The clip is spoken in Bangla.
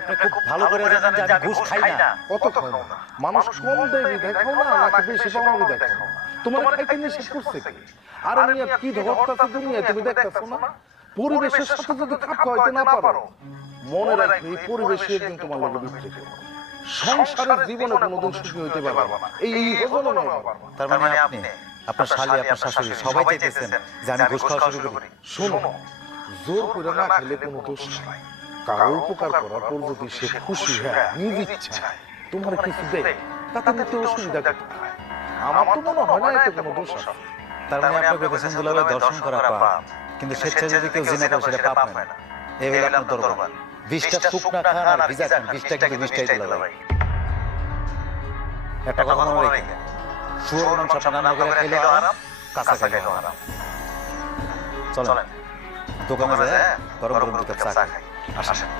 আপনি খুব ভালো করে জানেন যে আমি ঘুষ খাই না। কত খাও না? মানুষ কম দেয় বিধায় খাও না, নাকি বেশি পাওয়া বিধায় খাও না? তোমার খাইতে নিষেধ করছে কি? আর আমি আর কি ধরতাছে দুনিয়া তুমি দেখতাছো না? পরিবেশের সাথে যদি খাপ খাওয়াইতে না পারো, মনে রাখবে এই পরিবেশই একদিন তোমার লগে বিক্রি করবে। সংসারের জীবনে কোনোদিন সুখী হইতে পারবে না। এই হলো না বাবা। তার মানে আপনি, আপনার শালী, আপনার শাশুড়ি সবাই চাইতেছেন যে আমি ঘুষ খাওয়া শুরু করি। শোনো, জোর করে না খেলে কোনো দোষ নাই। কারো উপকার করার পর যদি সে খুশি হয় নিজ ইচ্ছায় তোমার কিছু দেয়, তাতে নিতে অসুবিধা কোথায়? আমার তো মনে হয় না এতে কোনো দোষ আছে। তার মানে আপনি কইতেছেন দুলাভাই দর্শন করা পাপ, কিন্তু স্বেচ্ছায় যদি কেউ জিনা করে সেটা পাপ হয় না। এই হলো আপনার দরবার। 20টা শুকনা খান আর ভিজা খান, 20টা কিন্তু 20টাই দুলাভাই। একটা কথা মনে রেখে, শুয়োর মাংস আপনার রান্না করে খেলেও আরাম, কাঁচা খেলেও আরাম। চলেন দোকানে যায় গরম গরম 2 কাপ চা খাই। আসেন।